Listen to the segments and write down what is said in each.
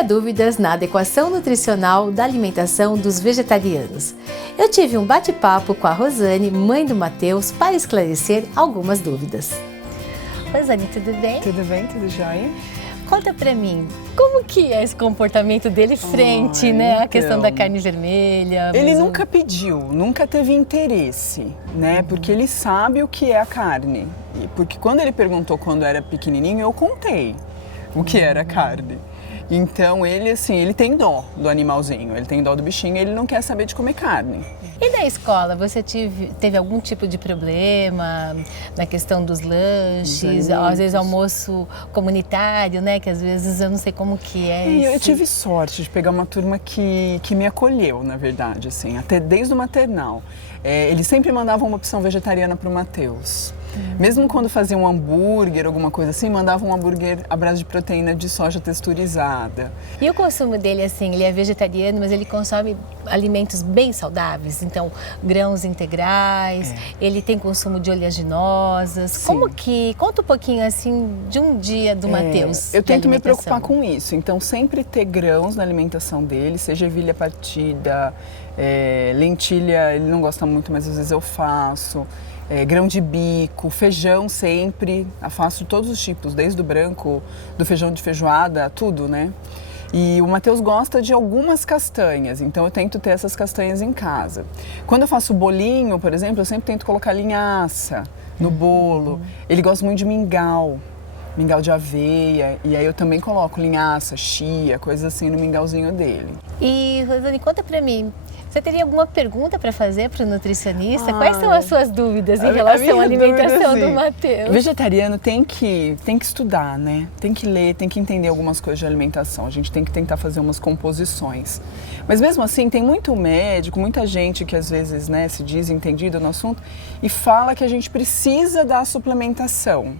Tira dúvidas na adequação nutricional da alimentação dos vegetarianos. Eu tive um bate-papo com a Rosane, mãe do Matheus, para esclarecer algumas dúvidas. Rosane, tudo bem? Tudo bem, tudo jóia? Conta pra mim, como que é esse comportamento dele frente, à questão da carne vermelha? Ele nunca pediu, nunca teve interesse, né? Porque ele sabe o que é a carne. E porque quando ele perguntou quando era pequenininho, eu contei o que era a carne. Então ele, assim, ele tem dó do animalzinho, ele tem dó do bichinho, ele não quer saber de comer carne. E na escola, você teve algum tipo de problema na questão dos lanches, às vezes almoço comunitário, né? Que às vezes eu não sei como que é. Eu tive sorte de pegar uma turma que me acolheu, na verdade, assim, até desde o maternal. Eles sempre mandavam uma opção vegetariana para o Matheus. Mesmo quando faziam um hambúrguer, alguma coisa assim, mandavam um hambúrguer à base de proteína de soja texturizada. E o consumo dele, assim, ele é vegetariano, mas ele consome alimentos bem saudáveis, então grãos integrais, ele tem consumo de oleaginosas. Sim. Como que, conta um pouquinho assim de um dia do Matheus. Eu tento me preocupar com isso, então sempre ter grãos na alimentação dele, seja ervilha partida, lentilha, ele não gosta muito, mas às vezes eu faço. Grão de bico, feijão sempre, faço todos os tipos, desde o branco, do feijão de feijoada, tudo, né? E o Matheus gosta de algumas castanhas, então eu tento ter essas castanhas em casa. Quando eu faço bolinho, por exemplo, eu sempre tento colocar linhaça no bolo. Ele gosta muito de mingau de aveia, e aí eu também coloco linhaça, chia, coisas assim no mingauzinho dele. E, Rosane, conta pra mim, você teria alguma pergunta para fazer para o nutricionista? Quais são as suas dúvidas em relação à alimentação do Matheus? Vegetariano tem que estudar, né? Tem que ler, tem que entender algumas coisas de alimentação. A gente tem que tentar fazer umas composições. Mas mesmo assim, tem muito médico, muita gente que às vezes, né, se diz entendido no assunto e fala que a gente precisa da suplementação.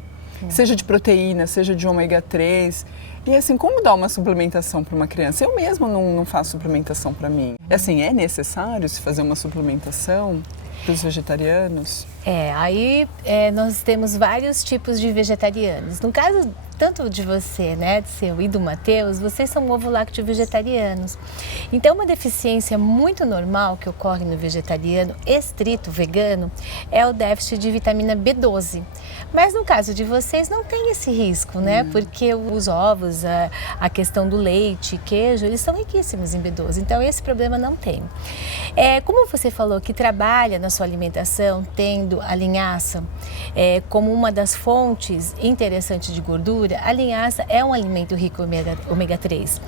Seja de proteína, seja de ômega 3. E assim, como dar uma suplementação para uma criança? Eu mesma não faço suplementação para mim. Assim, é necessário se fazer uma suplementação para os vegetarianos? Aí nós temos vários tipos de vegetarianos. No caso, tanto de você, né, de seu e do Matheus, vocês são ovo-lácteo vegetarianos. Então, uma deficiência muito normal que ocorre no vegetariano estrito vegano é o déficit de vitamina B12. Mas no caso de vocês não tem esse risco, né? Porque os ovos, a questão do leite, queijo, eles são riquíssimos em B12. Então, esse problema não tem. Como você falou que trabalha na sua alimentação, tendo a linhaça como uma das fontes interessantes de gordura, a linhaça é um alimento rico em ômega 3.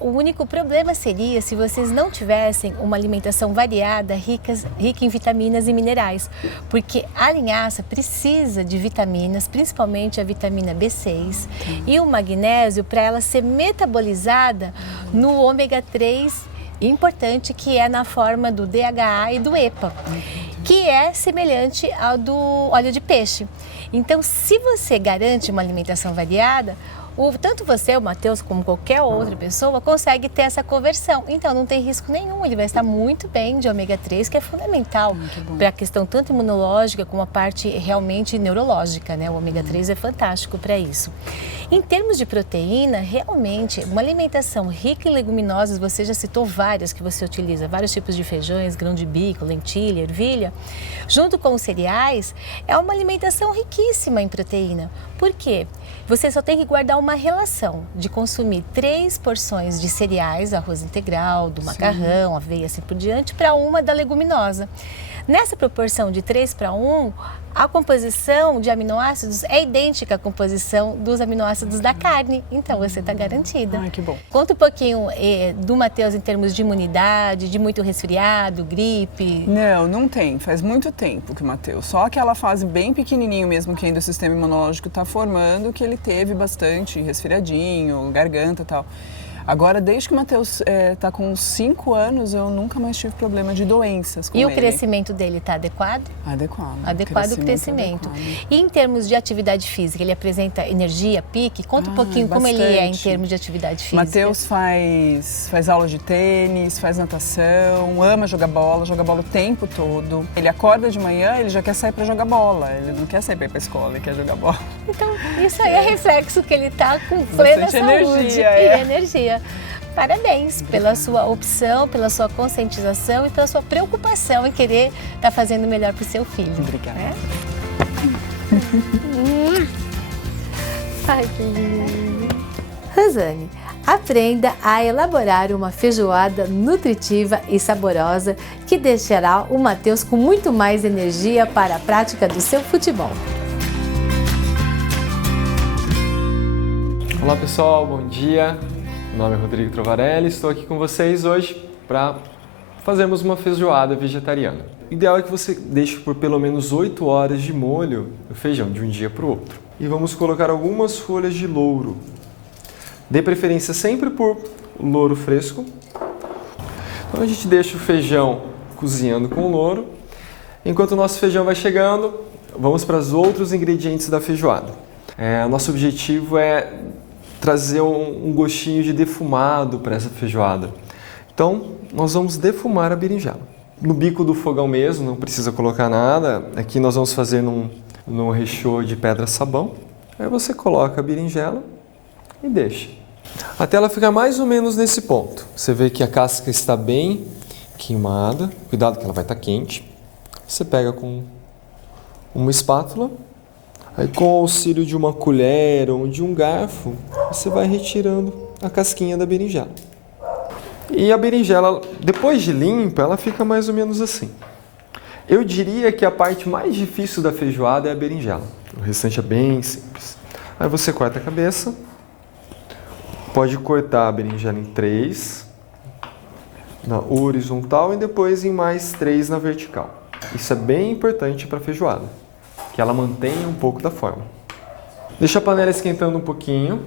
O único problema seria se vocês não tivessem uma alimentação variada, rica em vitaminas e minerais, porque a linhaça precisa de vitaminas, principalmente a vitamina B6 e o magnésio, para ela ser metabolizada no ômega 3 importante, que é na forma do DHA e do EPA, que é semelhante ao do óleo de peixe. Então, se você garante uma alimentação variada, tanto você, o Matheus, como qualquer outra pessoa, consegue ter essa conversão. Então, não tem risco nenhum, ele vai estar muito bem de ômega 3, que é fundamental para a questão tanto imunológica como a parte realmente neurológica, né? O ômega 3 é fantástico para isso. Em termos de proteína, realmente, uma alimentação rica em leguminosas, você já citou várias que você utiliza, vários tipos de feijões, grão de bico, lentilha, ervilha, junto com os cereais, é uma alimentação riquíssima em proteína. Por quê? Você só tem que guardar uma relação de consumir 3 porções de cereais, arroz integral, do macarrão, aveia, assim por diante, para uma da leguminosa. Nessa proporção de 3 para 1, a composição de aminoácidos é idêntica à composição dos aminoácidos da carne. Então, você está garantida. Ai, que bom. Conta um pouquinho do Matheus em termos de imunidade, de muito resfriado, gripe. Não tem. Faz muito tempo que o Matheus. Só aquela fase bem pequenininho mesmo que ainda o sistema imunológico está formando, que ele teve bastante resfriadinho, garganta e tal. Agora, desde que o Matheus está com 5 anos, eu nunca mais tive problema de doenças com E ele. o crescimento dele está adequado? Adequado. Adequado o crescimento. E em termos de atividade física, ele apresenta energia, pique? Conta um pouquinho como ele é em termos de atividade física. Matheus faz aula de tênis, faz natação, ama joga bola o tempo todo. Ele acorda de manhã, ele já quer sair para jogar bola. Ele não quer sair para ir para a escola, ele quer jogar bola. Então, isso aí é reflexo que ele está com plena Bastante saúde energia, e energia. Parabéns pela sua opção, pela sua conscientização e pela sua preocupação em querer estar fazendo o melhor para o seu filho. Obrigada. Né? Ai, que lindo. Rosane, aprenda a elaborar uma feijoada nutritiva e saborosa que deixará o Matheus com muito mais energia para a prática do seu futebol. Olá pessoal, bom dia. Meu nome é Rodrigo Trovarelli, estou aqui com vocês hoje para fazermos uma feijoada vegetariana. O ideal é que você deixe por pelo menos 8 horas de molho o feijão de um dia para o outro. E vamos colocar algumas folhas de louro. Dê preferência sempre por louro fresco. Então a gente deixa o feijão cozinhando com o louro. Enquanto o nosso feijão vai chegando, vamos para os outros ingredientes da feijoada. Nosso objetivo é trazer um gostinho de defumado para essa feijoada. Então, nós vamos defumar a berinjela. No bico do fogão mesmo, não precisa colocar nada. Aqui nós vamos fazer num recheio de pedra-sabão. Aí você coloca a berinjela e deixa. Até ela ficar mais ou menos nesse ponto. Você vê que a casca está bem queimada. Cuidado que ela vai estar quente. Você pega com uma espátula. Aí, com o auxílio de uma colher ou de um garfo, você vai retirando a casquinha da berinjela. E a berinjela, depois de limpa, ela fica mais ou menos assim. Eu diria que a parte mais difícil da feijoada é a berinjela. O restante é bem simples. Aí você corta a cabeça. Pode cortar a berinjela em 3, na horizontal, e depois em mais 3 na vertical. Isso é bem importante para a feijoada, que ela mantenha um pouco da forma. Deixa a panela esquentando um pouquinho.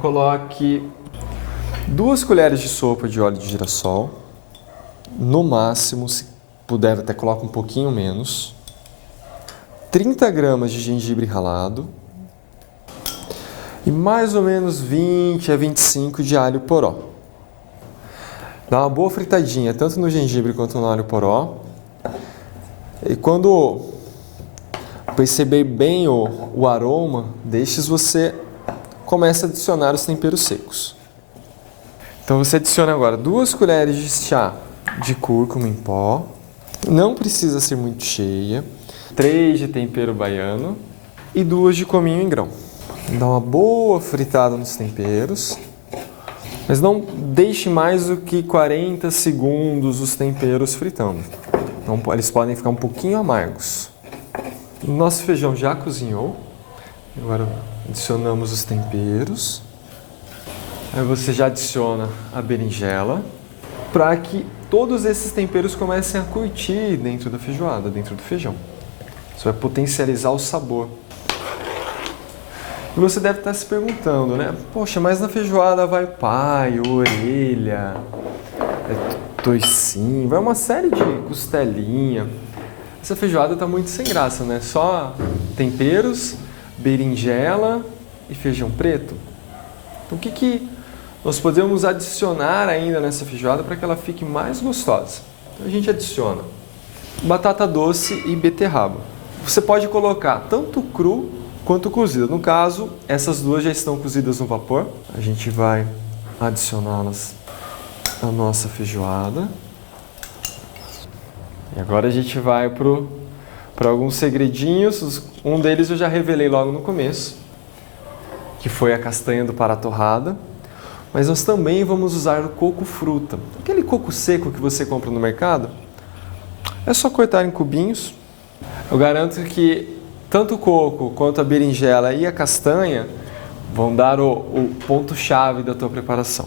Coloque 2 colheres de sopa de óleo de girassol. No máximo, se puder, até coloque um pouquinho menos. 30 gramas de gengibre ralado. E mais ou menos 20 a 25 de alho poró. Dá uma boa fritadinha, tanto no gengibre quanto no alho poró. E quando perceber bem o aroma destes, você começa a adicionar os temperos secos. Então você adiciona agora 2 colheres de chá de cúrcuma em pó. Não precisa ser muito cheia. 3 de tempero baiano e 2 de cominho em grão. Dá uma boa fritada nos temperos. Mas não deixe mais do que 40 segundos os temperos fritando. Então, eles podem ficar um pouquinho amargos. Nosso feijão já cozinhou. Agora adicionamos os temperos. Aí você já adiciona a berinjela para que todos esses temperos comecem a curtir dentro da feijoada, dentro do feijão. Isso vai potencializar o sabor. E você deve estar se perguntando, né? Poxa, mas na feijoada vai paio, orelha, toicinho, vai uma série de costelinha. Essa feijoada está muito sem graça, né? Só temperos, berinjela e feijão preto. Então, o que nós podemos adicionar ainda nessa feijoada para que ela fique mais gostosa? Então, a gente adiciona batata doce e beterraba. Você pode colocar tanto cru quanto cozida. No caso, essas duas já estão cozidas no vapor. A gente vai adicioná-las à nossa feijoada. E agora a gente vai para alguns segredinhos. Um deles eu já revelei logo no começo, que foi a castanha do Pará torrada. Mas nós também vamos usar o coco fruta. Aquele coco seco que você compra no mercado, é só cortar em cubinhos. Eu garanto que tanto o coco quanto a berinjela e a castanha vão dar o ponto-chave da tua preparação.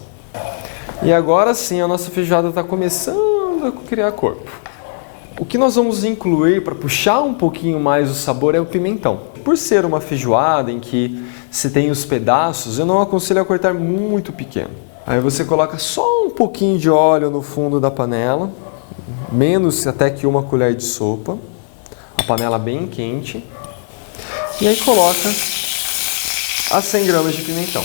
E agora sim, a nossa feijoada está começando a criar corpo. O que nós vamos incluir para puxar um pouquinho mais o sabor é o pimentão. Por ser uma feijoada em que se tem os pedaços, eu não aconselho a cortar muito pequeno. Aí você coloca só um pouquinho de óleo no fundo da panela, menos até que 1 colher de sopa, a panela bem quente. E aí coloca as 100 gramas de pimentão.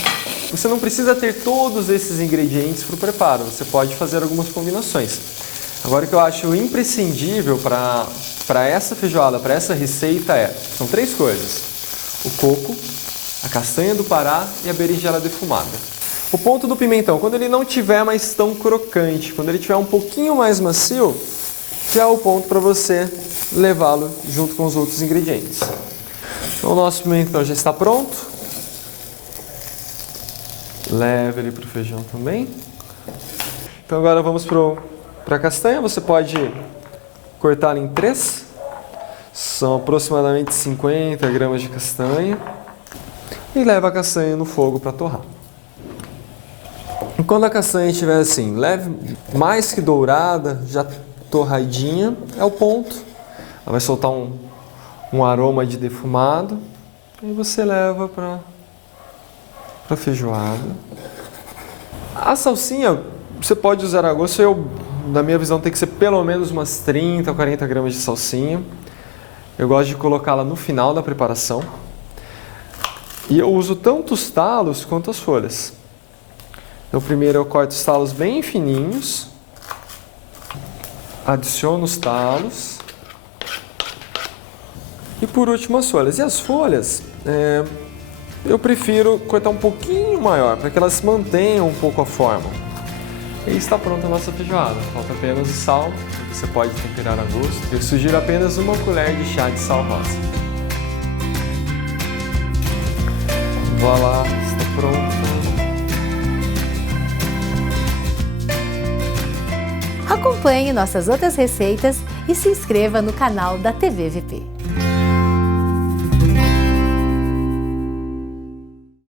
Você não precisa ter todos esses ingredientes para o preparo, você pode fazer algumas combinações. Agora, o que eu acho imprescindível para essa feijoada, para essa receita são 3 coisas: o coco, a castanha do Pará e a berinjela defumada. O ponto do pimentão, quando ele não tiver mais tão crocante, quando ele tiver um pouquinho mais macio, já é o ponto para você levá-lo junto com os outros ingredientes. Então, o nosso pimentão já está pronto. Leva ele para o feijão também. Então agora vamos para a castanha. Você pode cortá-la em 3. São aproximadamente 50 gramas de castanha. E leva a castanha no fogo para torrar. E quando a castanha estiver assim, leve, mais que dourada, já torradinha, é o ponto. Ela vai soltar um aroma de defumado. E você leva para a feijoada. A salsinha você pode usar a gosto. Na minha visão, tem que ser pelo menos umas 30 ou 40 gramas de salsinha. Eu gosto de colocá-la no final da preparação. E eu uso tanto os talos quanto as folhas. Então, primeiro eu corto os talos bem fininhos. Adiciono os talos. E por último as folhas. E as folhas, eu prefiro cortar um pouquinho maior, para que elas mantenham um pouco a forma. E está pronta a nossa feijoada. Falta apenas o sal, que você pode temperar a gosto. Eu sugiro apenas 1 colher de chá de sal rosa. Vá lá, está pronto. Acompanhe nossas outras receitas e se inscreva no canal da TV VP.